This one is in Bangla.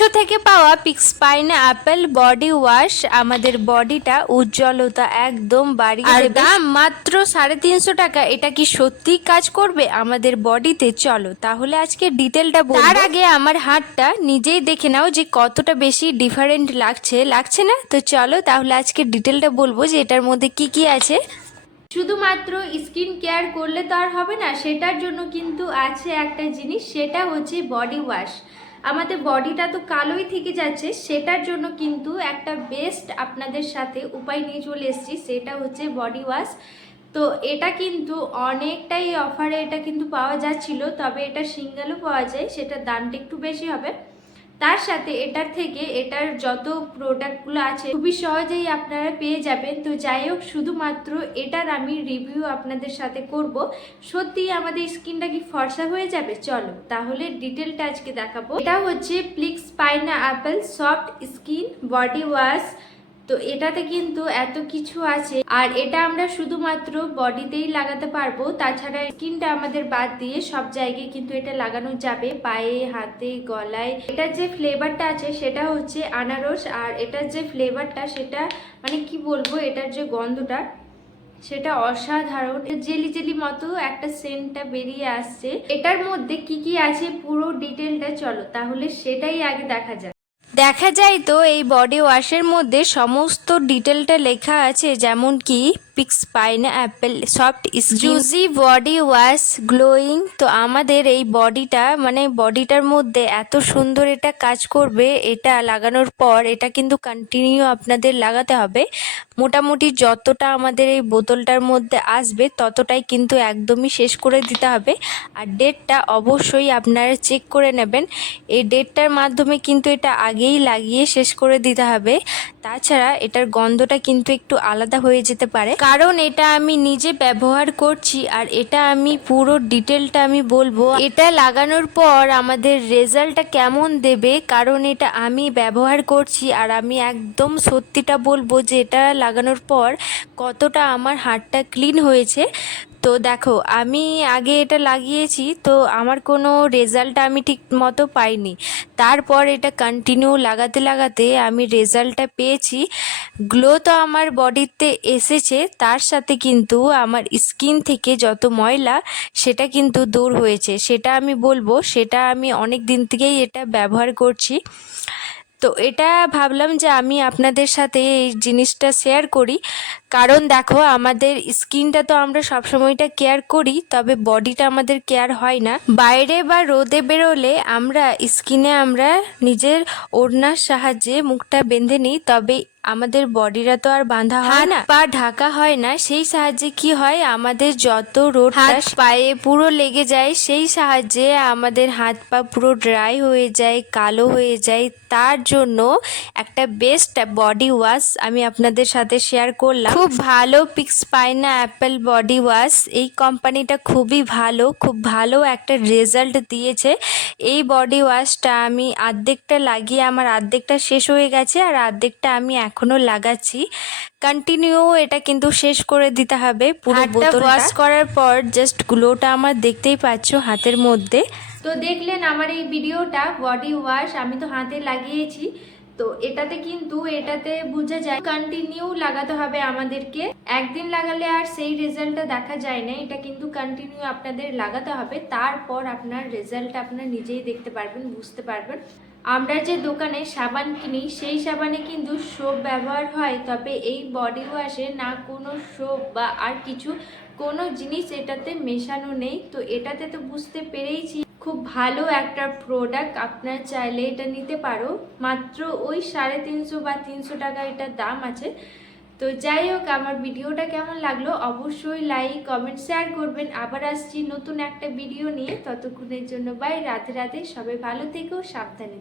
মিশো থেকে পাওয়া পিক্সপাইনা অ্যাপেল বডি ওয়াশ আমাদের বডিটা উজ্জ্বলতা একদম বাড়িয়ে আর দাম মাত্র সাড়ে তিনশো টাকা। এটা কি সত্যি কাজ করবে? আমাদের বডিতে চলো তাহলে আজকে ডিটেলটা তার আগে আমার হাতটা নিজেই দেখে নাও যে কতটা বেশি ডিফারেন্ট লাগছে। লাগছে না? তো চলো তাহলে আজকে ডিটেলটা বলব যে এটার মধ্যে কি কি আছে। শুধুমাত্র স্কিন কেয়ার করলে তো আর হবে না সেটার জন্য কিন্তু আছে একটা জিনিস সেটা হচ্ছে বডি ওয়াশ আমাদের বডিটা তো কালোই থেকে যাচ্ছে, সেটার জন্য কিন্তু একটা বেস্ট আপনাদের সাথে উপায় নিয়ে চলে এসেছি, সেটা হচ্ছে বডি ওয়াশ তো এটা কিন্তু অনেকটাই অফারে এটা কিন্তু পাওয়া যাচ্ছিল, তবে এটা সিঙ্গেলও পাওয়া যায়, সেটার দামটা একটু বেশি হবে। তার সাথে এটার থেকে এটার যত প্রোডাক্টগুলো আছে, খুবই সহজেই আপনারা পেয়ে যাবেন। তো যাই হোক, শুধুমাত্র এটার আমি রিভিউ আপনাদের সাথে করব। সত্যি আমাদের স্কিনটা কি ফর্সা হয়ে যাবে? চলো, তাহলে ডিটেলটা আজকে দেখাবো। এটা হচ্ছে Plix pineapple soft skin body wash তো এটাতে কিন্তু এত কিছু আছে। আর এটা আমরা শুধুমাত্র বডিতেই লাগাতে পারব। তাছাড়া স্কিনটা আমাদের বাদ দিয়ে সব জায়গায় কিন্তু এটা লাগানো যাবে। পায়ে, হাতে, গলায়। এটার যে ফ্লেভারটা আছে সেটা হচ্ছে আনারস। আর এটার যে ফ্লেভারটা সেটা মানে কি বলব? এটার যে গন্ধটা সেটা অসাধারণ। জেলি জেলি মতো একটা সেন্টটা বেরিয়ে আসছে। এটার মধ্যে কি কি আছে পুরো ডিটেলটা চলো। তাহলে সেটাই আগে দেখা যাক। দেখা যায় তো এই বডি ওয়াশের মধ্যে সমস্ত ডিটেলটা লেখা আছে যেমন কি Plix pineapple soft juicy body wash glowing তো আমাদের এই বডিটা মানে বডিটার মধ্যে এত সুন্দর এটা কাজ করবে, এটা লাগানোর পর এটা কিন্তু কন্টিনিউ আপনাদের লাগাতে হবে। মোটামুটি যতটা আমাদের এই বোতলটার মধ্যে আসবে, ততটাই কিন্তু একদমই শেষ করে দিতে হবে। আর ডেটটা অবশ্যই আপনারা চেক করে নেবেন। এই ডেটটার মাধ্যমে কিন্তু এটা আগেই লাগিয়ে শেষ করে দিতে হবে। তাছাড়া এটার গন্ধটা কিন্তু একটু আলাদা হয়ে যেতে পারে। কারণ এটা আমি নিজে ব্যবহার করছি আর এটা আমি পুরো ডিটেলটা আমি বলব। এটা লাগানোর পর আমাদের রেজাল্টটা কেমন দেবে? কারণ এটা আমি ব্যবহার করছি আর আমি একদম সত্যিটা বলব যে এটা লাগানোর পর কতটা আমার হাতটা ক্লিন হয়েছে। তো দেখো, আমি আগে এটা লাগিয়েছি, তো আমার কোনো রেজাল্ট আমি ঠিক মতো পাইনি। তারপর এটা কন্টিনিউ লাগাতে লাগাতে আমি রেজাল্টটা পেয়েছি। গ্লো তো আমার বডিতে এসেছে, তার সাথে কিন্তু আমার স্কিন থেকে যত ময়লা, সেটা কিন্তু দূর হয়েছে। সেটা আমি বলব, সেটা আমি অনেক দিন থেকেই এটা ব্যবহার করছি। তো এটা ভাবলাম যে আমি আপনাদের সাথে এই জিনিসটা শেয়ার করি। কারণ দেখো, আমাদের স্কিনটা তো আমরা সব সময়টা কেয়ার করি, তবে বডিটা আমাদের কেয়ার হয় না। বাইরে বা রোদে বেরোলে আমরা স্কিনে আমরা নিজের ওড়নার সাহায্যে মুখটা বেঁধে নিই, তবে আমাদের বডিরা তো আর বাঁধা হয় না। পা ঢাকা হয় না সেই সাহায্যে কি হয়? আমাদের যত রোদ হাত পায়ে পুরো লেগে যায় সেই সাহায্যে আমাদের হাত পা পুরো ড্রাই হয়ে যায় কালো হয়ে যায়। তার জন্য একটা বেস্ট বডি ওয়াশ আমি আপনাদের সাথে শেয়ার করলাম। খুব ভালো পিক্স পাইনা অ্যাপেল বডি ওয়াশ এই কোম্পানিটা খুবই ভালো খুব ভালো একটা রেজাল্ট দিয়েছে। এই বডি ওয়াশটা আমি আর্ধেকটা লাগিয়ে আমার আর্ধেকটা শেষ হয়ে গেছে আর আর্ধেকটা আমি এখনও লাগাচ্ছি। কন্টিনিউ এটা কিন্তু শেষ করে দিতে হবে পুরো বোতল ওয়াশ করার পর জাস্ট গ্লোটা আমার দেখতেই পাচ্ছ হাতের মধ্যে। তো দেখলেন আমার এই ভিডিওটা বডি ওয়াশ আমি তো হাতে লাগিয়েছি। তো এটাতে কিন্তু এটাতে বোঝা যায় কন্টিনিউ লাগাতে হবে আমাদেরকে। একদিন লাগালে আর সেই রেজাল্টটা দেখা যায় না। এটা কিন্তু কন্টিনিউ আপনাদের লাগাতে হবে। তারপর আপনার রেজাল্ট আপনার নিজেই দেখতে পারবেন বুঝতে পারবেন। আমরা যে দোকানে সাবান কিনি, সেই সাবানে কিন্তু সোপ ব্যবহার হয়, তবে এই বডি ওয়াশে না কোনো সোপ বা আর কিছু, কোনো জিনিস এটাতে মেশানো নেই। তো এটাতে তো বুঝতে পেরেইছি, খুব ভালো একটা প্রোডাক্ট আপনার চাইলে এটা নিতে পারো। মাত্র ওই সাড়ে তিনশো বা তিনশো টাকা এটার দাম আছে। তো যাই হোক, আমার ভিডিওটা কেমন লাগল অবশ্যই লাইক কমেন্ট শেয়ার করবেন। আবার আসছি নতুন একটা ভিডিও নিয়ে। ততক্ষণের জন্য বাই রাতে রাতে সবাই ভালো থেকো, সাবধানে